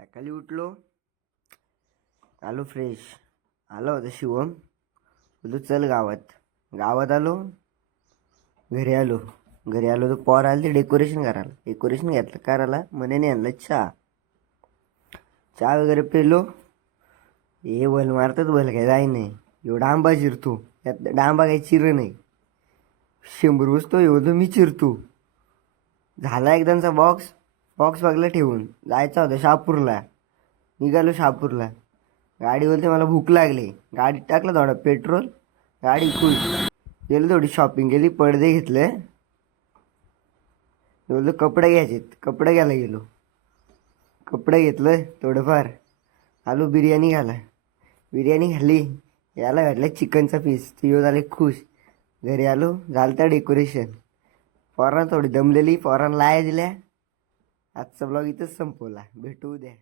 सकाळी उठलो, आलो फ्रेश. आलो होता शिवम, बोलतो चल गावात. गावात आलो, घरी आलो तर पोर आलं ते डेकोरेशन घेतलं करायला. म्हणे आणलं चहा वगैरे पेलो. हे वल मारतात, वल काय जाय नाही. एवढा आंबा चिरतो, त्यात डांबा काही चिर नाही. 100 वस्तू एवढं मी चिरतो. झाला एकदाचा बॉक्स बागला ठेवून जायचा होता शहापूरला. निघालो शहापूरला. गाडी बोलते मला भूक लागली. गाडीत टाकलं थोडं पेट्रोल, गाडी खुश. गेलो, थोडी शॉपिंग केली, पडदे घेतले. बोललो कपडे घ्यायचे, कपडे घ्यायला गेलो. कपडे घेतलं थोडंफार. आलो बिर्याणी खाल्ली. याला भेटला चिकनचा पीस, तो झाले खुश. घरी आलो, झालं तर डेकोरेशन. पोरांना थोडी दमलेली, पोरांना लाया दिल्या. आजचा ब्लॉग इथंच संपवला. भेटू उद्या.